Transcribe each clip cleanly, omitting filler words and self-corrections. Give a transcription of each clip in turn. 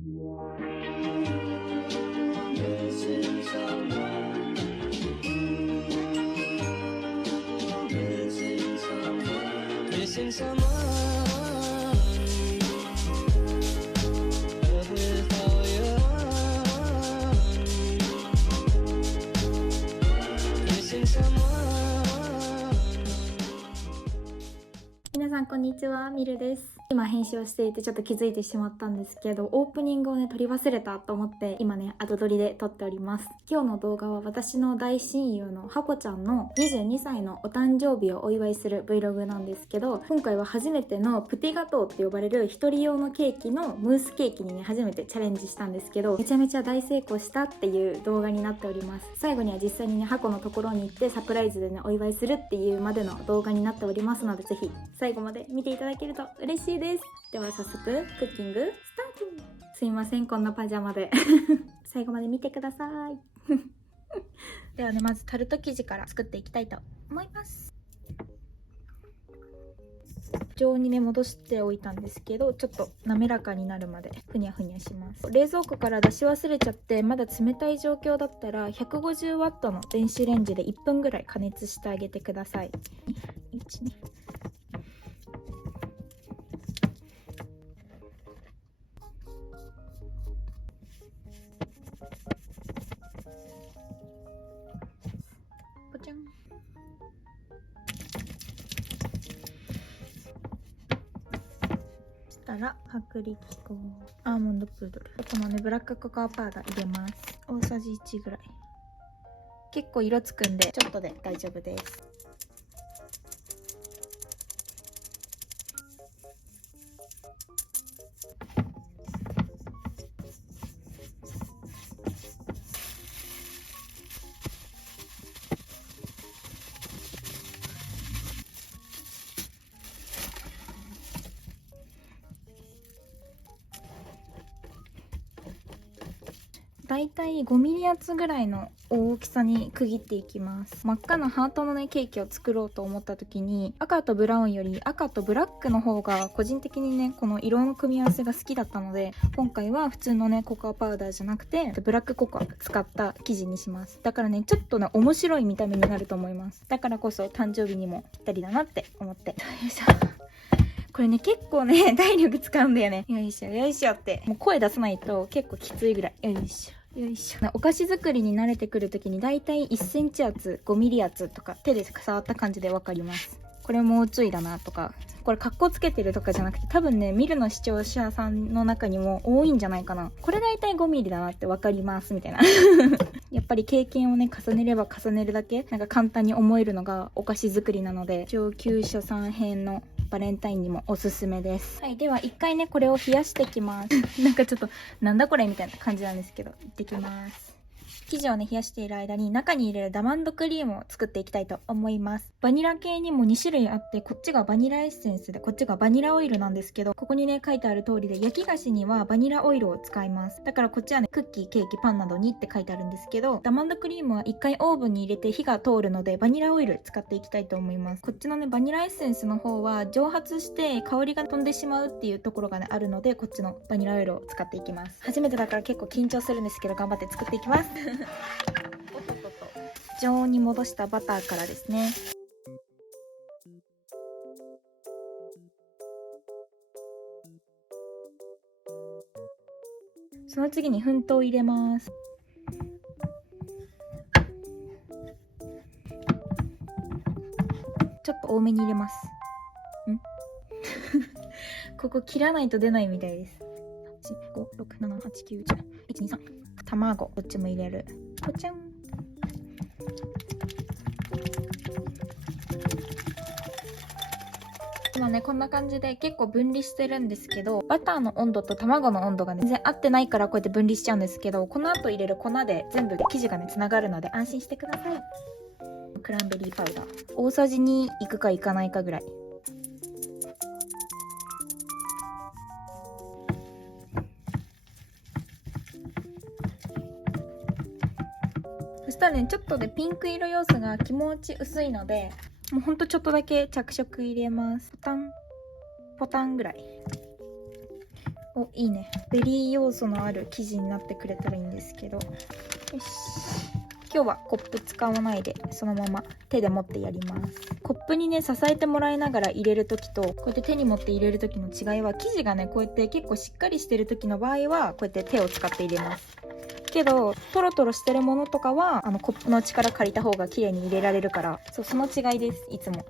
Missing someone with all your missing someone。 皆さんこんにちは、みるです。今編集をしていてちょっと気づいてしまったんですけど、オープニングをね撮り忘れたと思って今ね後撮りで撮っております。今日の動画は私の大親友のハコちゃんの22歳のお誕生日をお祝いする Vlog なんですけど、今回は初めてのプティガトーって呼ばれる一人用のケーキのムースケーキにね初めてチャレンジしたんですけど、めちゃめちゃ大成功したっていう動画になっております。最後には実際にねハコのところに行ってサプライズでねお祝いするっていうまでの動画になっておりますので、ぜひ最後まで見ていただけると嬉しいです。では早速クッキングスタート。すいません、こんなパジャマで最後まで見てくださいではね、まずタルト生地から作っていきたいと思います。常温にね戻しておいたんですけど、ちょっと滑らかになるまでふにゃふにゃします。冷蔵庫から出し忘れちゃってまだ冷たい状況だったら 150W の電子レンジで1分ぐらい加熱してあげてください。1、2したら薄力粉、アーモンドプードル、このねブラックココアパウダー入れます。大さじ1ぐらい。結構色つくんでちょっとで大丈夫です。だいたい5ミリ厚ぐらいの大きさに区切っていきます。真っ赤なハートのねケーキを作ろうと思った時に、赤とブラウンより赤とブラックの方が個人的にねこの色の組み合わせが好きだったので、今回は普通のねココアパウダーじゃなくてブラックココア使った生地にします。だからねちょっとね面白い見た目になると思います。だからこそ誕生日にもぴったりだなって思って。よいしょ。これね結構ね体力使うんだよね。よいしょよいしょって、もう声出さないと結構きついぐらい。よいしょよいしょ。お菓子作りに慣れてくる時にだいたい1センチ厚、5ミリ厚とか手で触った感じでわかります。これもうちょいだなとか、これカッコつけてるとかじゃなくて、多分ね見るの視聴者さんの中にも多いんじゃないかな。これだいたい5ミリだなってわかりますみたいなやっぱり経験をね重ねれば重ねるだけなんか簡単に思えるのがお菓子作りなので、上級者さん編のバレンタインにもおすすめです。はい、では一回ねこれを冷やしてきますなんかちょっとなんだこれみたいな感じなんですけど、いってきます。生地をね冷やしている間に中に入れるダマンドクリームを作っていきたいと思います。バニラ系にも2種類あって、こっちがバニラエッセンスでこっちがバニラオイルなんですけど、ここにね書いてある通りで焼き菓子にはバニラオイルを使います。だからこっちはねクッキー、ケーキ、パンなどにって書いてあるんですけど、ダマンドクリームは1回オーブンに入れて火が通るのでバニラオイル使っていきたいと思います。こっちのねバニラエッセンスの方は蒸発して香りが飛んでしまうっていうところがねあるので、こっちのバニラオイルを使っていきます。初めてだから結構緊張するんですけど頑張って作っていきます常温に戻したバターからですね。その次に粉糖を入れます。ちょっと多めに入れます。ここ切らないと出ないみたいです。8、5、6、7、8、9、10、1、2、3。卵、どっちも入れる。ぽちゃん。今ねこんな感じで結構分離してるんですけど、バターの温度と卵の温度がね全然合ってないからこうやって分離しちゃうんですけど、この後入れる粉で全部生地がねつながるので安心してください。クランベリーパウダー大さじ2いくかいかないかぐらい。そしたらねちょっとでピンク色要素が気持ち薄いので、もうほんとちょっとだけ着色入れます。ポタンポタンぐらい。お、いいね。ベリー要素のある生地になってくれたらいいんですけど。よし。今日はコップ使わないでそのまま手で持ってやります。コップにね支えてもらいながら入れる時とこうやって手に持って入れる時の違いは、生地がねこうやって結構しっかりしてる時の場合はこうやって手を使って入れます。けどトロトロしてるものとかはコップの力借りた方が綺麗に入れられるから、その違いです。いつも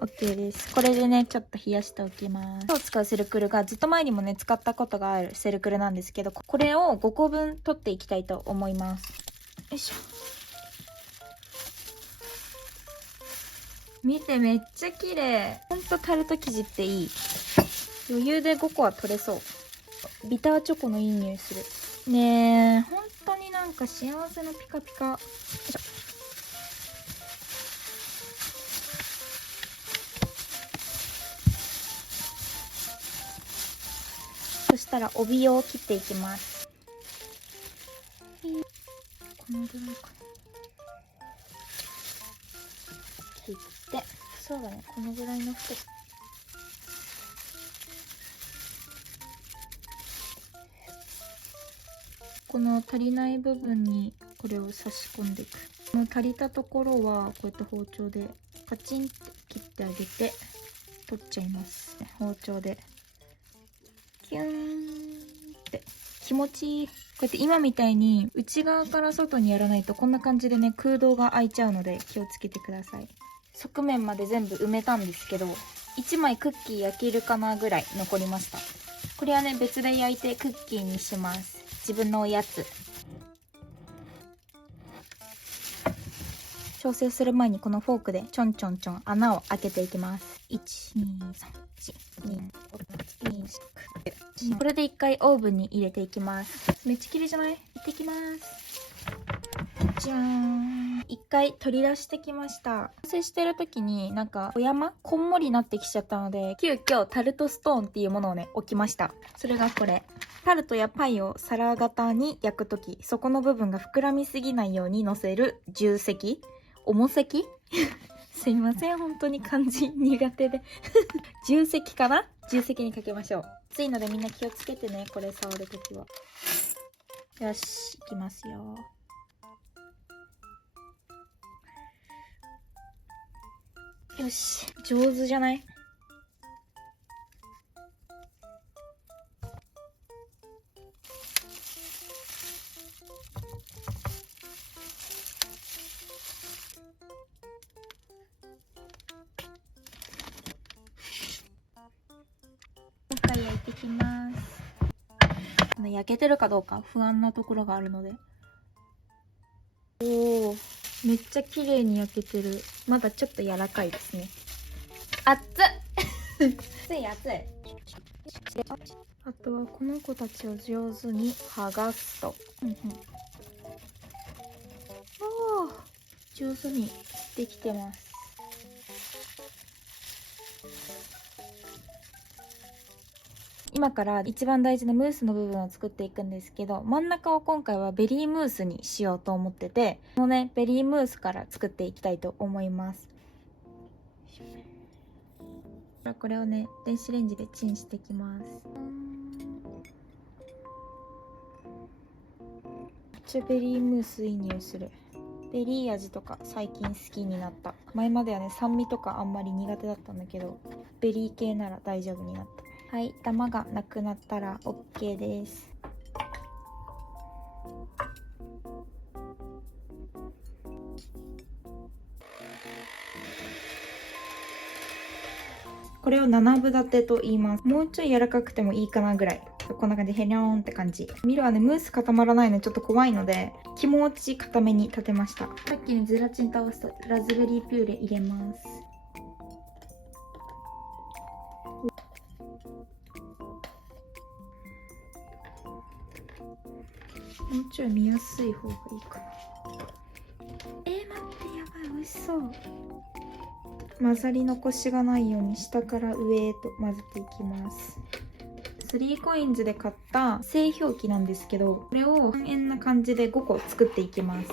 OK です。これでねちょっと冷やしておきます。今日使うセルクルがずっと前にもね使ったことがあるセルクルなんですけど、これを5個分取っていきたいと思います。よいしょ。見て、めっちゃ綺麗。ほんとタルト生地っていい。余裕で5個は取れそう。ビターチョコのいい匂いする。ねえ、本当になんか幸せのピカピカ。そしたら帯を切っていきます。このぐらいかな。切って、そうだね、このぐらいの太さ。この足りない部分にこれを差し込んでいく。この足りたところはこうやって包丁でカチンって切ってあげて取っちゃいます。包丁でキューンって気持ちいい。こうやって今みたいに内側から外にやらないとこんな感じでね空洞が開いちゃうので気をつけてください。側面まで全部埋めたんですけど、1枚クッキー焼けるかなぐらい残りました。これはね別で焼いてクッキーにします。自分のおやつ。調整する前にこのフォークでちょんちょんちょん穴を開けていきます。1234567。これで1回オーブンに入れていきます。めっちゃ綺麗じゃない？いってきます。じゃーん。1回取り出してきました。調整してる時になんかお山こんもりなってきちゃったので、急遽タルトストーンっていうものをね置きました。それがこれ。タルトやパイを皿型に焼くとき、そこの部分が膨らみすぎないように乗せる重石。重石すいません、本当に漢字苦手で重石かな。重石にかけましょう。熱いのでみんな気をつけてね、これ触るときは。よし、いきますよ。よし、上手じゃない？もう一回焼いていきます。焼けてるかどうか不安なところがあるので。おお、めっちゃ綺麗に焼けてる。まだちょっと柔らかいですね。熱っ熱い熱い。あとはこの子たちを上手に剥がすと、おお、上手にできてます。今から一番大事なムースの部分を作っていくんですけど、真ん中を今回はベリームースにしようと思ってて、このねベリームースから作っていきたいと思います。これをね電子レンジでチンしていきます。ベリームースいい匂いする。ベリー味とか最近好きになった。前まではね酸味とかあんまり苦手だったんだけど、ベリー系なら大丈夫になった。はい、ダマがなくなったら OK です。これを7分立てと言います。もうちょい柔らかくてもいいかなぐらい。こんな感じ、ヘリョーンって感じ。ミルはねムース固まらないのでちょっと怖いので気持ち固めに立てました。さっきのゼラチンと合わせたラズベリーピューレ入れます。もうちょい見やすい方がいいかな。待って、やばい、美味しそう。混ざり残しがないように下から上へと混ぜていきます。3COINS で買った製氷機なんですけど、これを半円な感じで5個作っていきます。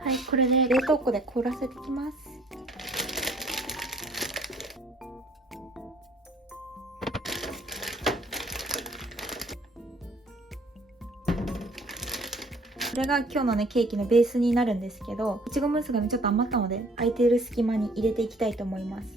はい、これで冷凍庫で凍らせてきます。これが今日のねケーキのベースになるんですけど、いちごムースがねちょっと余ったので空いている隙間に入れていきたいと思います。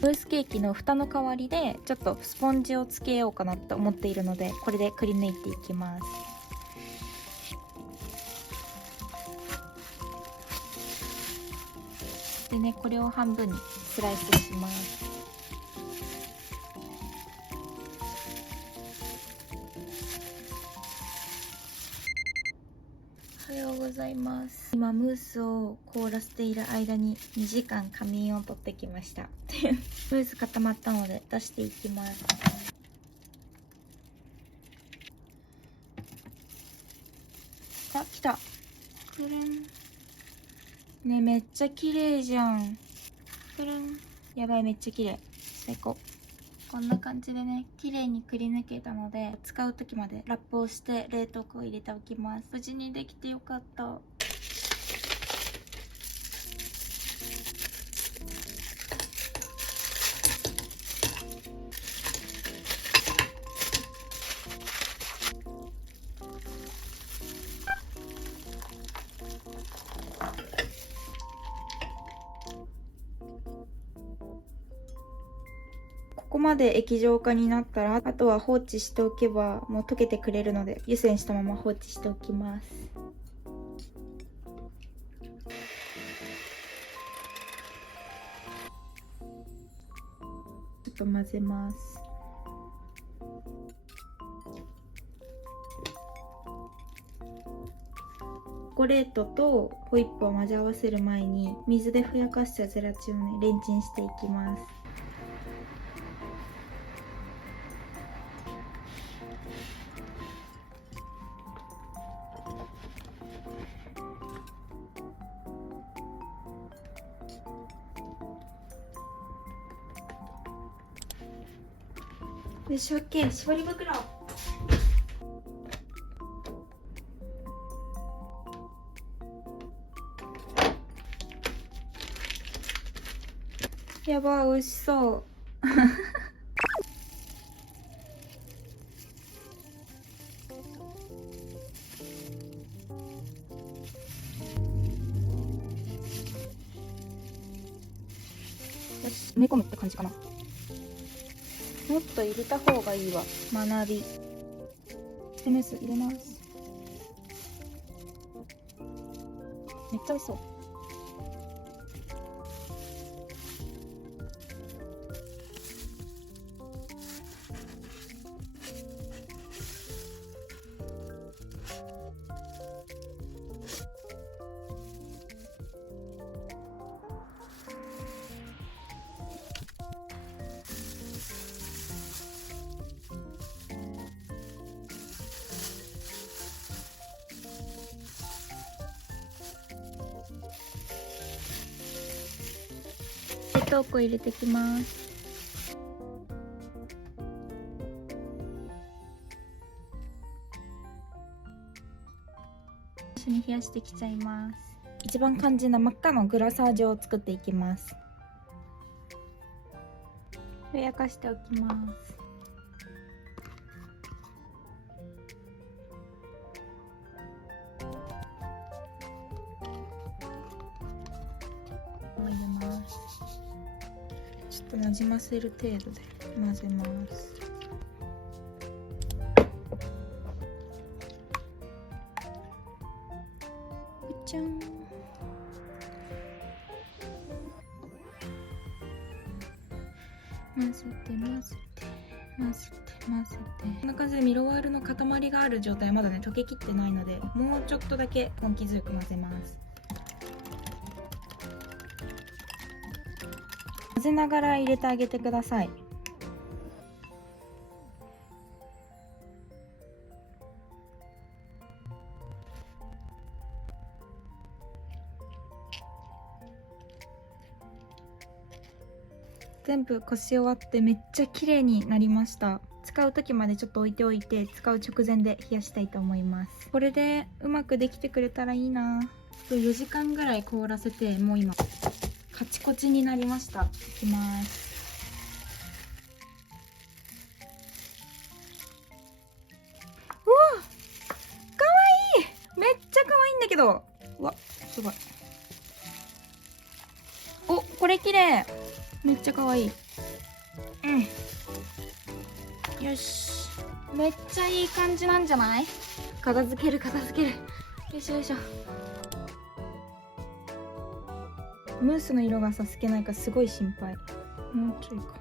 ムースケーキの蓋の代わりでちょっとスポンジをつけようかなと思っているので、これでくり抜いていきます。でね、これを半分にスライスします。おはようございます。今ムースを凍らせている間に2時間仮眠を取ってきました。ムース固まったので出していきます。あ、来た。くるん。ね、めっちゃ綺麗じゃん。くるん。やばい、めっちゃ綺麗。最高。こんな感じでね、綺麗にくり抜けたので、使う時までラップをして冷凍庫を入れておきます。無事にできてよかった。ここまで液状化になったら、あとは放置しておけばもう溶けてくれるので、湯煎したまま放置しておきます。ちょっと混ぜます。チョコレートとホイップを混ぜ合わせる前に水でふやかしたゼラチンをねレンチンしていきます。よし、OK。絞り袋。やばい、美味しそう。よし、埋め込むって感じかな。もっと入れた方がいいわ。学び。スムース入れます。めっちゃ美味しそう。冷凍庫入れてきます。一緒に冷やしてきちゃいます。一番肝心な真っ赤のグラサージュを作っていきます。ふやかしておきます。入れます。ちょっとなじませる程度で混ぜます。じゃん。混ぜて混ぜて混ぜて混ぜて、こんな感じでミロワールの塊がある状態はまだね溶けきってないので、もうちょっとだけ根気強く混ぜます。混ぜながら入れてあげてください。全部こし終わってめっちゃ綺麗になりました。使う時までちょっと置いておいて、使う直前で冷やしたいと思います。これでうまくできてくれたらいいな。4時間ぐらい凍らせて、もう今カチコチになりました。いきます。うわ、かわいい。めっちゃかわいいんだけど。うわ、すごい。お、これ綺麗。めっちゃかわいい。よし、めっちゃいい感じなんじゃない？片付ける。よいしょよいしょ。ムースの色がさ透けないかすごい心配。もうちょいか。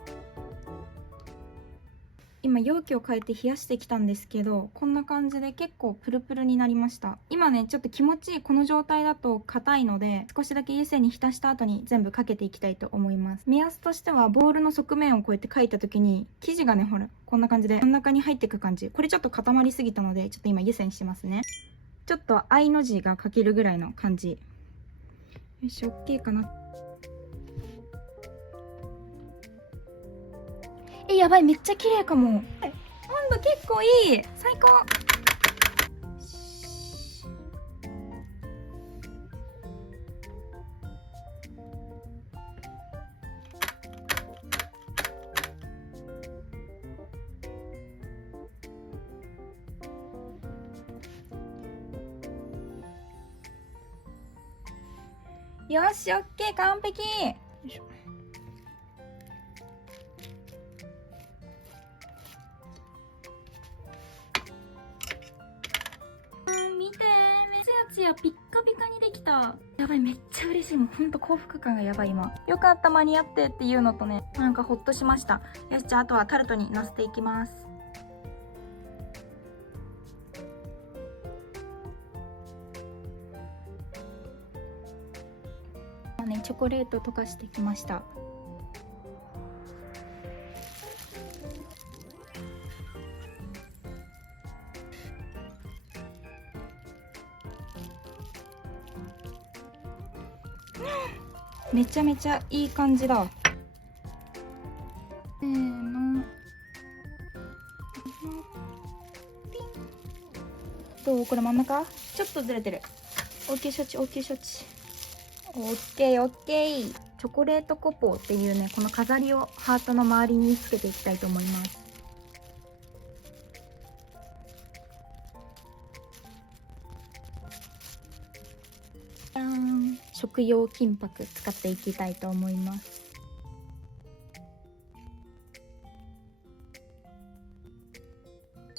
今容器を変えて冷やしてきたんですけど、こんな感じで結構プルプルになりました。今ねちょっと気持ちいいこの状態だと硬いので、少しだけ湯煎に浸した後に全部かけていきたいと思います。目安としてはボウルの側面をこうやって書いた時に生地がね、ほらこんな感じで真ん中に入っていく感じ。これちょっと固まりすぎたのでちょっと今湯煎しますね。ちょっと I の字が書けるぐらいの感じ。よいしょ、 OK かな。やばい、めっちゃ綺麗かも。温度結構いい。最高。よし、オッケー、完璧。よいしょ。見て、めちゃつやピッカピカにできた。やばい、めっちゃ嬉しい。もうほんと幸福感がやばい今。よかった、間に合ってっていうのとね、なんかほっとしました。よし、じゃああとはタルトにのせていきます。ね、チョコレート溶かしてきました。めちゃめちゃいい感じだ。せーの。どう？これ真ん中？ちょっとずれてる。応急処置、応急処置。オッケーオッケー。チョコレートコポーっていうね、この飾りをハートの周りにつけていきたいと思います。じゃーん。食用金箔使っていきたいと思います。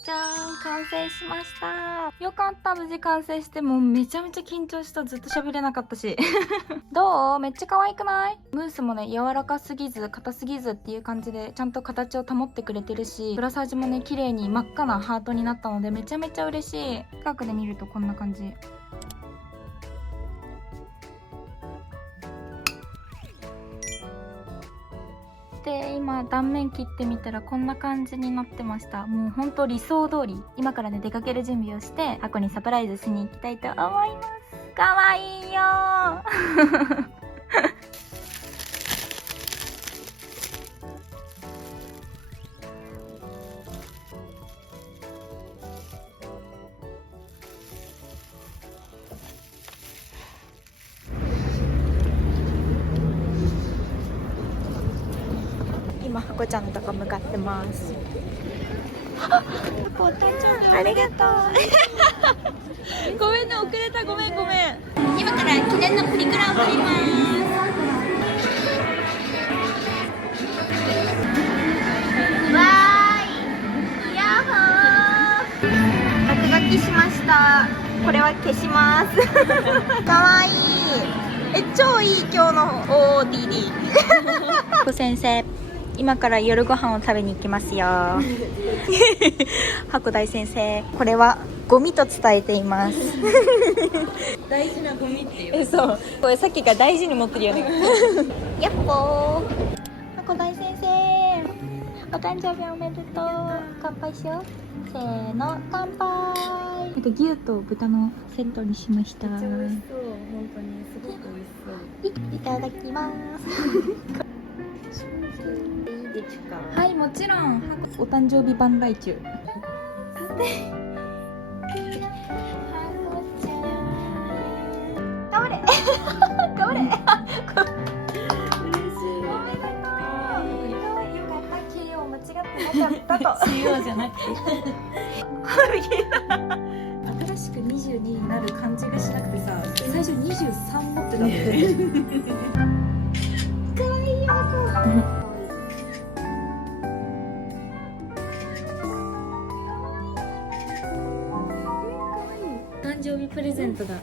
じゃーん、完成しました。よかった、無事完成して。もうめちゃめちゃ緊張した。ずっと喋れなかったしどう？めっちゃ可愛くない？ムースもね、柔らかすぎず硬すぎずっていう感じでちゃんと形を保ってくれてるし、プラサージもね綺麗に真っ赤なハートになったのでめちゃめちゃ嬉しい。近くで見るとこんな感じ。で今断面切ってみたらこんな感じになってました。もうほんと理想通り。今からね出かける準備をして箱にサプライズしに行きたいと思います。かわいいよー今ハコちゃんのとこ向かってます。ありがとうごめんね、遅れた。ごめん。今から記念のプリクラを撮ります。わーい、ヤッホー。落書きしました。これは消しますかわいい。超いい今日の OOTD 先生、今から夜ご飯を食べに行きますよ箱大先生、これはゴミと伝えています大事なゴミっていう。そう、これさっきから大事に持ってるよねやっほー。箱大先生、お誕生日おめでとう。乾杯しよう。せーの、乾杯。なんか牛と豚のセットにしました。めっちゃ美味しそう。本当にすごく美味しそう。いただきますしますいいですか？はい、もちろん。お誕生日番来中。頑張れ頑張れ嬉しい。おめでとう。かわいい、よかった。KO 間違ってなかったと。CEO じゃなくて新しく22になる感じがしなくてさ、最初23持ってたので、かわいいよ。誕生日プレゼントが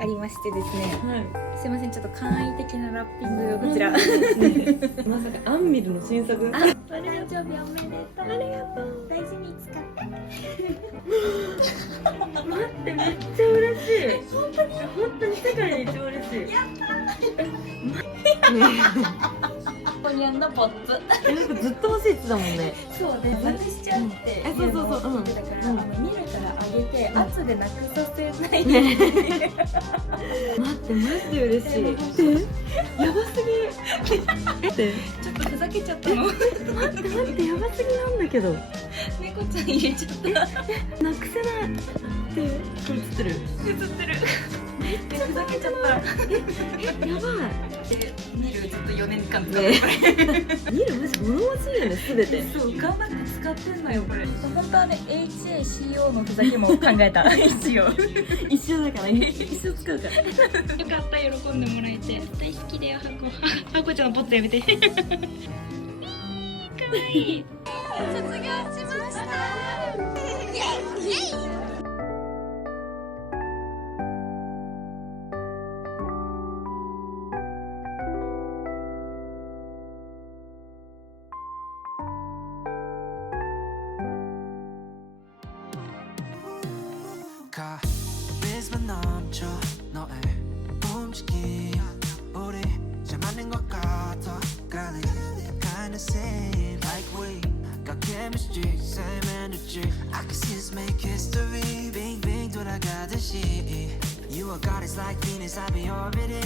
ありましてですね、すいません、ちょっと簡易的なラッピングがこちら。まさかアンミルの新作。誕生日おめでとう。ありがとう。大事に使って。待ってめっちゃ嬉しい。本当に世界で一番嬉しい。やったここにあんなポッツ。なんかずっと欲しいって言ってたもんね。そうで、なくしちゃって。そうそうそう。だから見るからあげて、後でなくさせない。待ってマジで嬉しい。やばすぎ。ちょっとふざけちゃったの。待ってやばすぎなんだけど。猫ちゃん入れちゃった。なくせない。これ映ってる。めっちゃふざけちゃった。やばい。見るずっと4年間使ってね。見るマジ物欲しいよねすべて。そう頑張って使ってんのよこれ。本当はね HACO のふざけも考えた。一応一緒だから一生使うから。よかった喜んでもらえて。大好きだよハコちゃんのポットやめて。かわいい。卒業しました。카리스마 넘쳐 너의 움직임 우리 잘 맞는 것 같아 Girl, kinda same like we got chemistry, same energy I can see us make history 빙빙 돌아가듯이 You are goddess like Venus, I be orbiting